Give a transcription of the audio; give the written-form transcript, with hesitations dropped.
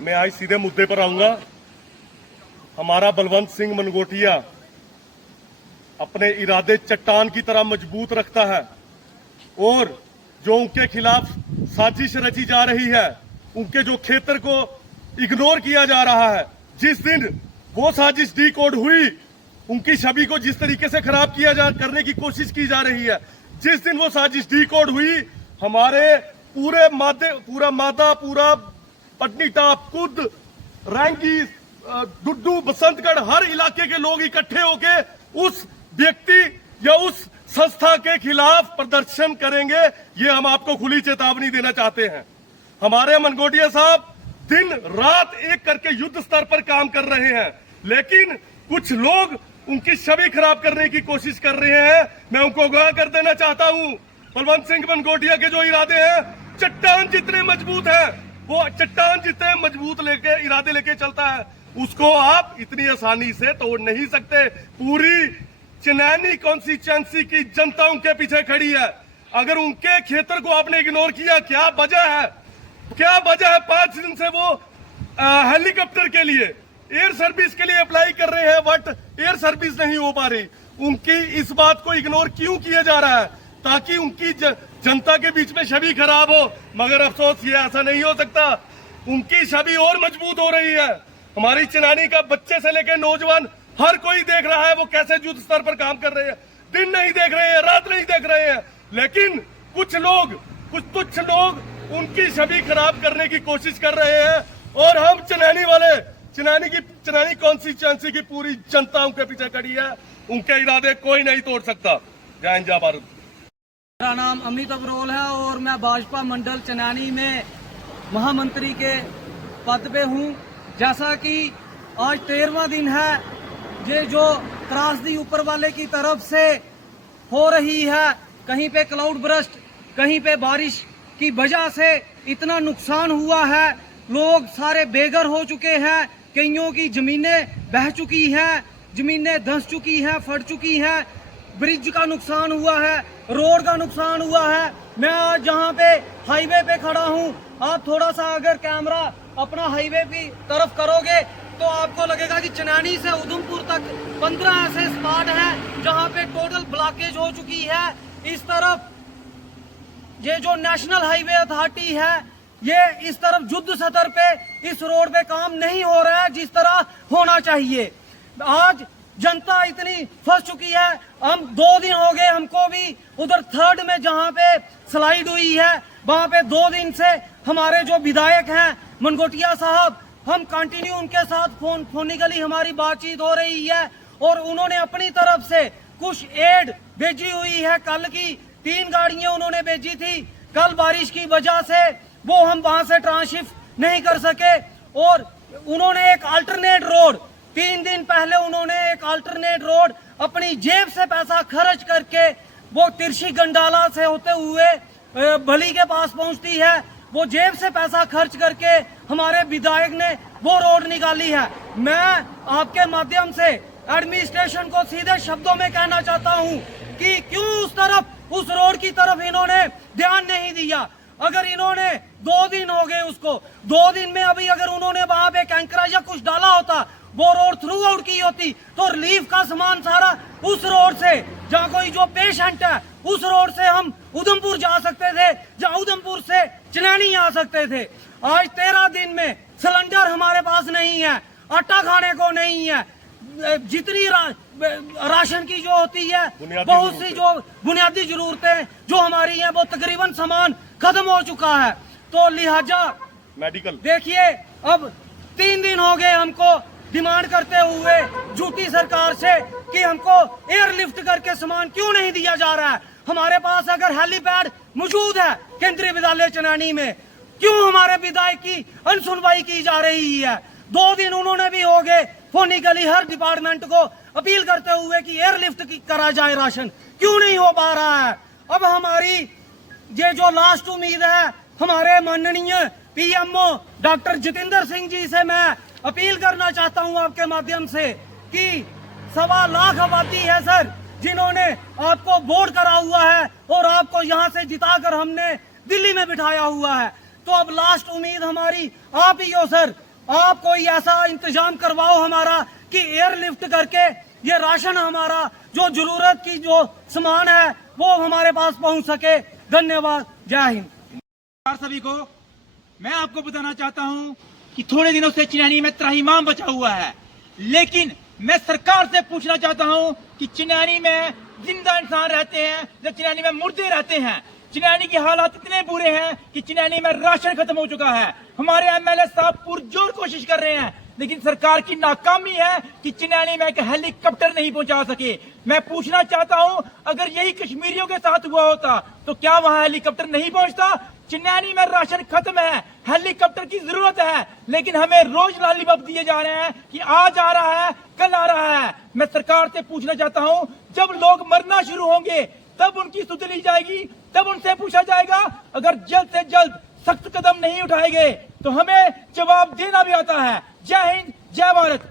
मैं आज सीधे मुद्दे पर आऊंगा। हमारा बलवंत सिंह मनगोटिया अपने इरादे चट्टान की तरह मजबूत रखता है और जो उनके खिलाफ साजिश रची जा रही है, उनके जो खेतर को इग्नोर किया जा रहा है, जिस दिन वो साजिश डीकोड हुई, उनकी छवि को जिस तरीके से खराब करने की कोशिश की जा रही है, जिस दिन वो साजिश डीकोड हुई, हमारे पूरा पटनी टॉप, कुद, रैंकी, डुड्डू, बसंतगढ़, हर इलाके के लोग इकट्ठे होके उस व्यक्ति या उस संस्था के खिलाफ प्रदर्शन करेंगे। ये हम आपको खुली चेतावनी देना चाहते हैं। हमारे मनगोटिया साहब दिन रात एक करके युद्ध स्तर पर काम कर रहे हैं, लेकिन कुछ लोग उनकी छवि खराब करने की कोशिश कर रहे हैं। मैं उनको आगाह कर देना चाहता हूं, बलवंत सिंह मनगोटिया के जो इरादे हैं चट्टान जितने मजबूत हैं, वो चट्टान जितने मजबूत इरादे लेके चलता है, उसको आप इतनी आसानी से तोड़ नहीं सकते। पूरी चिनैनी कॉन्स्टिट्यूएंसी की जनता उनके पीछे खड़ी है। अगर उनके क्षेत्र को आपने इग्नोर किया, क्या वजह है? 5 दिन से वो हेलीकॉप्टर के लिए, एयर सर्विस के लिए अप्लाई कर रहे हैं, बट एयर सर्विस नहीं हो पा रही। उनकी इस बात को इग्नोर क्यों किया जा रहा है? ताकि उनकी जनता के बीच में छवि खराब हो। मगर अफसोस ये ऐसा नहीं हो सकता, उनकी छवि और मजबूत हो रही है। हमारी चिनानी का बच्चे से लेकर नौजवान हर कोई देख रहा है वो कैसे युद्ध स्तर पर काम कर रहे हैं। दिन नहीं देख रहे हैं, रात नहीं देख रहे हैं, लेकिन कुछ तुच्छ लोग उनकी छवि खराब करने की कोशिश कर रहे हैं। और हम चिनानी कॉन्स्टिट्यूएंसी की पूरी जनता उनके पीछे खड़ी है। उनके इरादे कोई नहीं तोड़ सकता। जय हिंद, जय भारत। मेरा नाम अमित अब्रोल है और मैं भाजपा मंडल चिनानी में महामंत्री के पद पे हूँ। जैसा कि आज 13वां दिन है, ये जो त्रासदी ऊपर वाले की तरफ से हो रही है, कहीं पे क्लाउड बर्स्ट, कहीं पे बारिश की वजह से इतना नुकसान हुआ है, लोग सारे बेघर हो चुके हैं, कईयों की जमीनें बह चुकी हैं, जमीनें धंस चुकी हैं, फट चुकी हैं, ब्रिज का नुकसान हुआ है, रोड का नुकसान हुआ है। मैं आज जहाँ पे हाईवे पे खड़ा हूँ, आप थोड़ा सा अगर कैमरा अपना हाईवे की तरफ करोगे तो आपको लगेगा कि चिनानी से उधमपुर तक 15 ऐसे स्पॉट हैं जहाँ पे टोटल ब्लॉकेज हो चुकी है। इस तरफ ये जो नेशनल हाईवे अथॉरिटी है, ये इस तरफ युद्ध स्तर पे इस रोड पे काम नहीं हो रहा है जिस तरह होना चाहिए। आज जनता इतनी फंस चुकी है। हम 2 दिन हो गए, हमको भी उधर 3rd में जहाँ पे स्लाइड हुई है, वहाँ पे 2 दिन से हमारे जो विधायक हैं मनगोटिया साहब, हम कंटिन्यू उनके साथ फोनिकली हमारी बातचीत हो रही है और उन्होंने अपनी तरफ से कुछ एड भेजी हुई है। कल की 3 गाड़ियां उन्होंने भेजी थी। कल बारिश की वजह से वो हम वहां से ट्रांसशिफ्ट नहीं कर सके और उन्होंने एक अल्टरनेट रोड, 3 दिन पहले उन्होंने एक अल्टरनेट रोड अपनी जेब से पैसा खर्च करके, वो तिरछी गंडाला से होते हुए भली के पास पहुंचती है, वो जेब से पैसा खर्च करके हमारे विधायक ने वो रोड निकाली है। मैं आपके माध्यम से एडमिनिस्ट्रेशन को सीधे शब्दों में कहना चाहता हूं कि क्यों उस रोड की तरफ इन्होंने ध्यान नहीं दिया। अगर इन्होंने 2 दिन हो गए उसको, 2 दिन में अभी अगर उन्होंने वहां पे कैंकरा या कुछ डाला होता, वो रोड थ्रू आउट की होती, तो रिलीफ का सामान सारा उस रोड से, जहाँ कोई जो पेशेंट है उस रोड से हम उधमपुर जा सकते थे, जहाँ उधमपुर से चिनानी आ सकते थे। आज 13 दिन में सिलेंडर हमारे पास नहीं है, आटा खाने को नहीं है, जितनी राशन की जो होती है, बहुत सी जो बुनियादी जरूरतें जो हमारी हैं, वो तकरीबन सामान खत्म हो चुका है। तो लिहाजा मेडिकल देखिए, अब 3 दिन हो गए हमको डिमांड करते हुए झूठी सरकार से कि हमको एयरलिफ्ट करके सामान क्यों नहीं दिया जा रहा है। हमारे पास अगर हेलीपैड मौजूद है केंद्रीय विद्यालय चिनानी में, क्यों हमारे विधायक की अनसुनवाई की जा रही है? 2 दिन उन्होंने भी हो गए फोनिकली हर डिपार्टमेंट को अपील करते हुए कि एयरलिफ्ट करा जाए, राशन क्यों नहीं हो पा रहा है? अब हमारी ये जो लास्ट उम्मीद है, हमारे माननीय पीएमओ डॉक्टर जितेंद्र सिंह जी से मैं अपील करना चाहता हूं आपके माध्यम से कि 1.25 लाख आबादी है सर, जिन्होंने आपको वोट करा हुआ है और आपको यहां से जिताकर हमने दिल्ली में बिठाया हुआ है। तो अब लास्ट उम्मीद हमारी आप ही हो सर, आप कोई ऐसा इंतजाम करवाओ हमारा कि एयरलिफ्ट करके ये राशन हमारा जो जरूरत की जो सामान है वो हमारे पास पहुंच सके। धन्यवाद। जय हिंद। नमस्कार सभी को। मैं आपको बताना चाहता हूं कि थोड़े दिनों से चिन्यानी में त्राहिमाम बचा हुआ है, लेकिन मैं सरकार से पूछना चाहता हूं कि चिन्यानी में जिंदा इंसान रहते हैं या चिन्यानी में मुर्दे रहते हैं। चिन्यानी के हालात इतने बुरे हैं कि चिन्यानी में राशन खत्म हो चुका है। हमारे एमएलए साहब पुरजोर कोशिश कर रहे हैं, लेकिन सरकार की नाकामी है कि चिन्यानी में एक हेलीकॉप्टर नहीं पहुंचा सके। मैं पूछना चाहता हूं, अगर यही कश्मीरियों के साथ हुआ होता तो क्या वहां हेलीकॉप्टर नहीं पहुंचता? चिन्यानी में राशन खत्म है, हेलीकॉप्टर की जरूरत है, लेकिन हमें रोज लॉलीपॉप दिए जा रहे हैं कि आज आ रहा है, कल आ रहा है। मैं सरकार से पूछना चाहता हूं, जब लोग मरना शुरू होंगे तब उनकी सुध ली जाएगी, तब उनसे पूछा जाएगा। अगर जल्द से जल्द सख्त कदम नहीं उठाएंगे तो हमें जवाब देना भी आता है। जय हिंद, जय भारत।